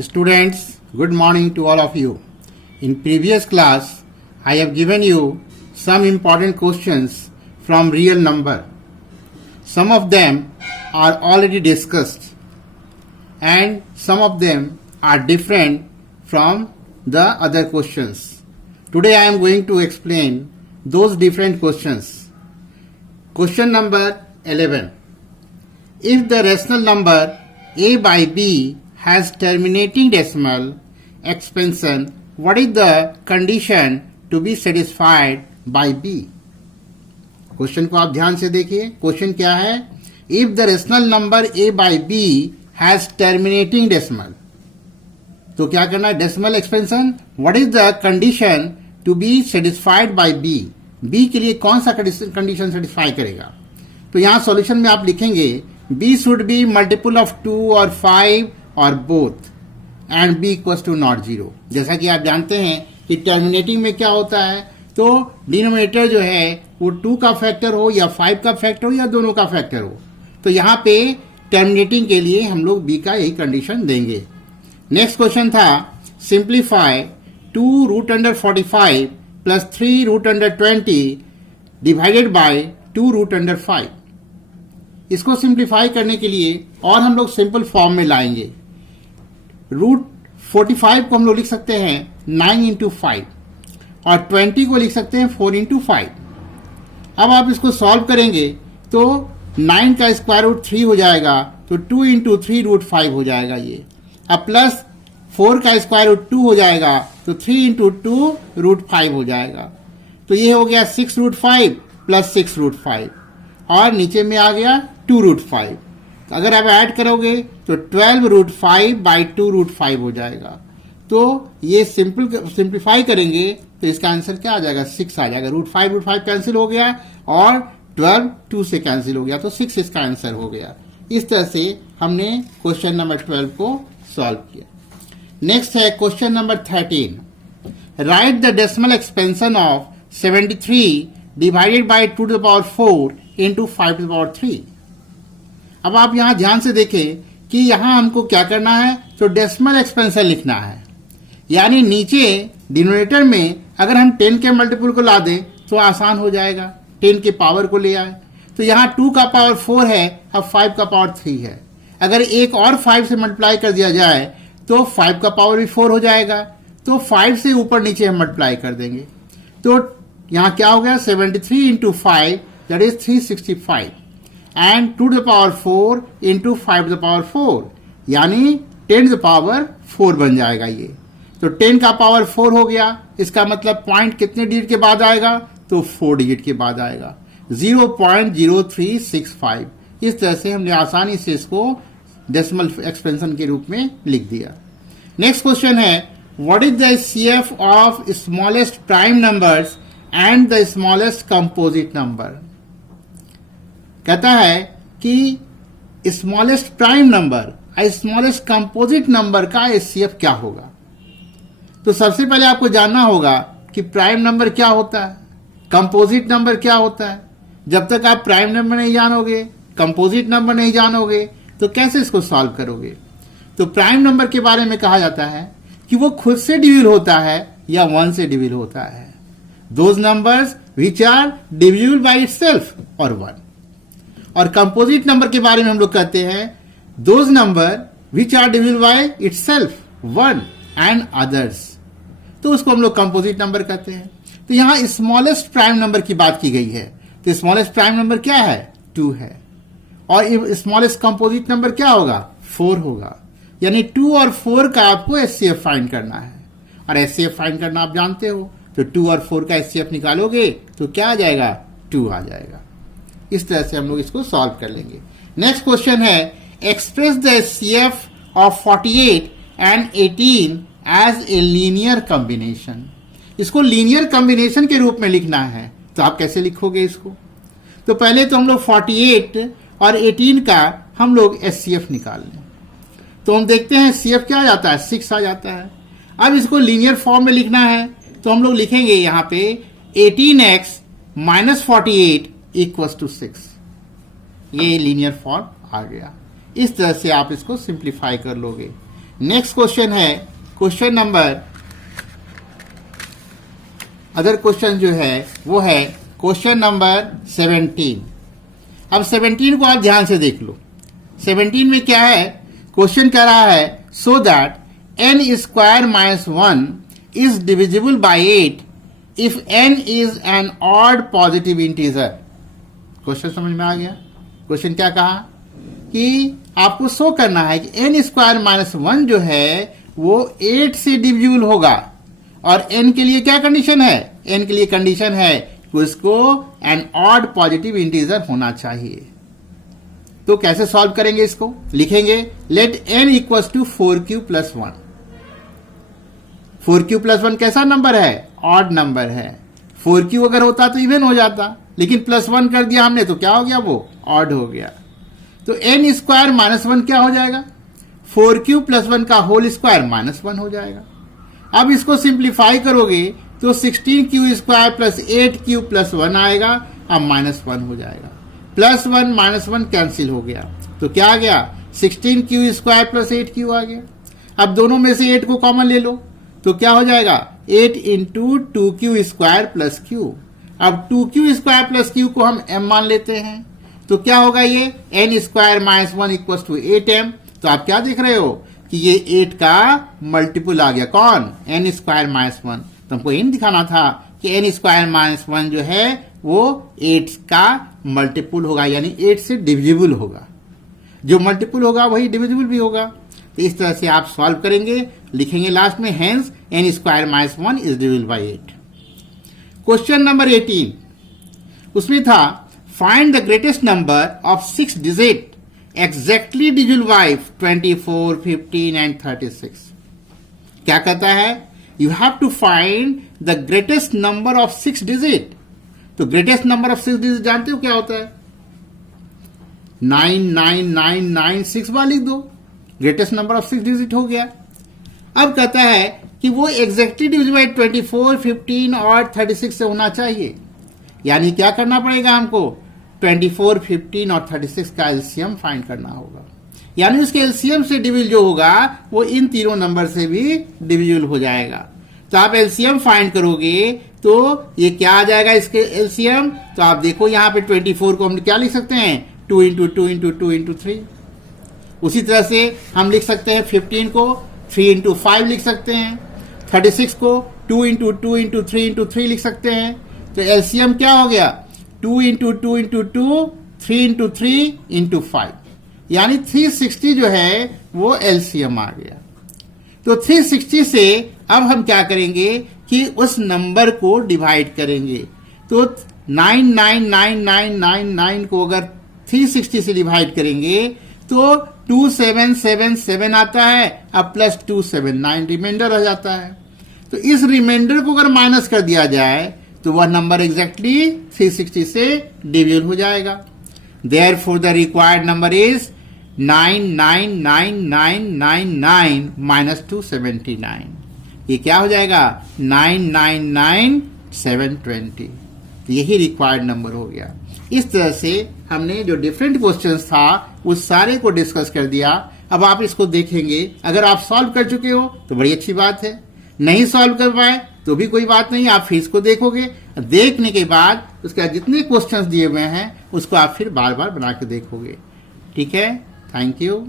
Students, good morning to all of you. In previous class, I have given you some important questions from real number. Some of them are already discussed and some of them are different from the other questions. Today I am going to explain those different questions. Question number 11. If the rational number a by b has terminating decimal expansion, what is the condition to be satisfied by b? Question को आप ध्यान से देखिए. Question क्या है? If the rational number a by b has terminating decimal, तो क्या करना है? Decimal expansion. What is the condition to be satisfied by b? b के लिए कौन सा कंडीशन सेटिस्फाई करेगा? तो यहां सॉल्यूशन में आप लिखेंगे b should be multiple of 2 और 5 और both and b equal to not 0. जैसा कि आप जानते हैं कि टर्मिनेटिंग में क्या होता है, तो डिनोमिनेटर जो है वो 2 का फैक्टर हो या 5 का फैक्टर हो या दोनों का फैक्टर हो. तो यहां पे टर्मिनेटिंग के लिए हम लोग b का यही कंडीशन देंगे. नेक्स्ट क्वेश्चन था simplify 2 root under 45 plus 3 root under 20 divided by 2 root under 5. इसको सिंप्लीफाई करने के लिए और हम लोग सिंपल फॉर्म में लाएंगे. रूट 45 को हम लोग लिख सकते हैं 9 इंटू 5 और 20 को लिख सकते हैं 4 इंटू 5. अब आप इसको सॉल्व करेंगे तो 9 का स्क्वायर रूट 3 हो जाएगा, तो 2 इंटू 3 रूट 5 हो जाएगा ये. अब प्लस 4 का स्क्वायर रूट 2 हो जाएगा, तो 3 इंटू 2 रूट 5 हो जाएगा. तो ये हो गया 6 रूट 5 प्लस 6 रूट 5 और नीचे में आ गया 2 रूट 5. तो अगर आप ऐड करोगे तो 12 रूट 5 बाई 2 रूट 5 हो जाएगा. तो ये सिंप्लीफाई करेंगे तो इसका आंसर क्या आ जाएगा? 6 आ जाएगा. रूट 5 कैंसिल हो गया और 12 2 से कैंसिल हो गया, तो 6 इसका आंसर हो गया. इस तरह से हमने क्वेश्चन नंबर 12 को सॉल्व किया. नेक्स्ट है question number 13. Write the decimal expansion of 73 divided by 2 to the power 4 into 5 to the power 3. अब आप यहां ध्यान से देखें कि यहां हमको क्या करना है, तो डेसिमल एक्सपेंशन लिखना है. यानी नीचे डिनोमिनेटर में अगर हम 10 के मल्टीपल को ला दें तो आसान हो जाएगा, 10 के पावर को ले आए. तो यहां 2 का पावर 4 है, अब 5 का पावर 3 है. अगर एक और 5 से मल्टीप्लाई कर दिया जाए तो 5 का पावर भी 4 हो जाएगा, तो 5 से ऊपर नीचे हम मल्टीप्लाई कर देंगे. तो यहां क्या हो गया? 73 into 5 that is 365 and 2 to the power 4 into 5 to the power 4 यानी 10 टू द पावर 4 बन जाएगा ये. तो 10 का पावर 4 हो गया. इसका मतलब पॉइंट कितने डिजिट के बाद आएगा? तो 4 डिजिट के बाद आएगा, 0.0365. इस तरह से हमने आसानी से इसको डेसिमल एक्सपेंशन के रूप में लिख दिया. नेक्स्ट क्वेश्चन है what is the CF of smallest prime numbers and the smallest composite number. कहता है कि स्मॉलेस्ट प्राइम नंबर और स्मॉलेस्ट कंपोजिट नंबर का HCF क्या होगा. तो सबसे पहले आपको जानना होगा कि प्राइम नंबर क्या होता है, कंपोजिट नंबर क्या होता है. जब तक आप प्राइम नंबर नहीं जानोगे, कंपोजिट नंबर नहीं जानोगे, तो कैसे इसको सॉल्व करोगे. तो प्राइम नंबर के बारे में कहा जाता है कि वो खुद से डिविजिबल होता है या 1 से डिविजिबल होता है. Those numbers which are divisible by itself और 1. और कंपोजिट नंबर के बारे में हम लोग कहते हैं those number which are divisible by itself 1 and others. तो उसको हम लोग कंपोजिट नंबर कहते हैं. तो यहां स्मॉलेस्ट प्राइम नंबर की बात की गई है. तो स्मॉलेस्ट प्राइम नंबर क्या है? 2 है. और स्मॉलेस्ट कंपोजिट नंबर क्या होगा? 4 होगा. यानी 2 और 4 का आपको HCF फाइंड करना है. और HCF फाइंड करना आप जानते हो, तो 2 और 4 का HCF निकालोगे तो क्या आ जाएगा? 2 आ जाएगा. इस तरह से हम लोग इसको सॉल्व कर लेंगे. नेक्स्ट क्वेश्चन है express the HCF of 48 and 18 as a linear combination. इसको लीनियर कॉम्बिनेशन के रूप में लिखना है. तो आप कैसे लिखोगे इसको? तो पहले तो हम लोग 48 और 18 का हम लोग HCF निकाल लें. तो हम देखते हैं HCF क्या आ जाता है? 6 आ जाता है. अब इसको लीनियर फॉर्म में लिखना है तो हम लोग लिखेंगे यहां पे 18x माइनस 48 इक्वल्स टू 6. ये लीनियर फॉर्म आ गया। इस तरह से आप इसको सिंप्लीफाई कर लोगे। नेक्स्ट क्वेश्चन है क्वेश्चन नंबर, अदर क्वेश्चन जो है वो है क्वेश्चन नंबर 17। अब 17 को आप ध्यान से देख लो। 17 में क्या है, क्वेश्चन कह रहा है so that n square minus 1 is divisible by 8 if n is an odd positive integer. Question समझ में आ गया। क्वेश्चन क्या कहा कि आपको शो करना है कि n स्क्वायर माइनस 1 जो है वो 8 से डिविजिबल होगा, और n के लिए क्या कंडीशन है, n के लिए कंडीशन है कि उसको एन ऑड पॉजिटिव इंटीजर होना चाहिए। तो कैसे सॉल्व करेंगे इसको, लिखेंगे let n equals to 4q plus 1। 4q plus 1 कैसा नंबर है, ऑड नंबर है। 4q अगर होता तो इवन हो जाता, लेकिन प्लस 1 कर दिया हमने तो क्या हो गया, वो ऑड हो गया। तो n स्क्वायर माइनस 1 क्या हो जाएगा, 4q प्लस 1 का होल स्क्वायर माइनस 1 हो जाएगा। अब इसको सिंप्लीफाई करोगे तो 16q square plus 8q plus 1 आएगा, अब माइनस 1 हो जाएगा। प्लस 1 माइनस 1 कैंसिल हो गया, तो क्या आ गया, 16q स्क्वायर प्लस 8q आ गया। अब दोनों में से 8 को कॉमन ले लो तो क्या हो जाएगा, 8 into 2q square plus q। अब 2q स्क्वायर प्लस q को हम m मान लेते हैं, तो क्या होगा, ये n square minus 1 equal to 8m। तो आप क्या देख रहे हो कि ये 8 का मल्टीपल आ गया, कौन, n स्क्वायर माइनस 1। तो हमको इन दिखाना था कि n स्क्वायर माइनस 1 जो है वो 8 का मल्टीपल होगा, यानी 8 से डिविजिबल होगा। जो मल्टीपल होगा वही डिविजिबल भी होगा। तो इस तरह से आप सॉल्व करेंगे, लिखेंगे लास्ट में hence n square minus 1 is divisible by 8। Question number 18, उसमें था find the greatest number of 6 digit exactly divisible by 24, 15 and 36। क्या कहता है, you have to find the greatest number of 6 digit. तो ग्रेटेस्ट नंबर ऑफ 6 डिजिट जानते हो क्या होता है, 99996 बार लिख दो, ग्रेटेस्ट नंबर ऑफ 6 डिजिट हो गया। अब कहता है कि वो एग्जैक्टली डिविजिबल बाय 24, 15 और 36 से होना चाहिए। यानी क्या करना पड़ेगा हमको, 24, 15 और 36 का एलसीएम फाइंड करना होगा। यानी उसके एलसीएम से डिविजिबल जो होगा वो इन तीनों नंबर से भी डिविजिबल हो जाएगा। तो आप एलसीएम फाइंड करोगे तो ये क्या आ जाएगा, इसके एलसीएम। तो आप देखो यहाँ पे 24 को हम क्या लिख सकते हैं, 2 इंटू 2 इंटू 2 इंटू 3। उसी तरह से हम लिख सकते हैं 15 को 3 इंटू 5 लिख सकते हैं, 36 को 2 इंटू 2 इंटू 3 इंटू 3 लिख सकते हैं। तो एलसीएम क्या हो गया, 2 इंटू 2 इंटू 2, 3 इंटू 3 इंटू 5, यानी 360 जो है वो एलसीएम आ गया। तो 360 से अब हम क्या करेंगे कि उस नंबर को डिवाइड करेंगे। तो 99999 को अगर 360 से डिवाइड करेंगे तो 2777 आता है, अब प्लस 279 रिमाइंडर आ जाता है। तो इस रिमाइंडर को अगर माइनस कर दिया जाए तो वह नंबर एग्जैक्टली 360 से डिविजिबल हो जाएगा। Therefore the required number is 999999 minus 279। ये क्या हो जाएगा, 999720। यही रिक्वायर्ड नंबर हो गया। इस तरह से हमने जो डिफरेंट क्वेश्चंस था उस सारे को डिस्कस कर दिया। अब आप इसको देखेंगे, अगर आप सॉल्व कर चुके हो तो बड़ी अच्छी बात है, नहीं सॉल्व कर पाए तो भी कोई बात नहीं, आप फिर इसको देखोगे। देखने के बाद उसका जितने क्वेश्चंस दिए हुए हैं उसको आप फिर बार बार बना के देखोगे। ठीक है, थैंक यू।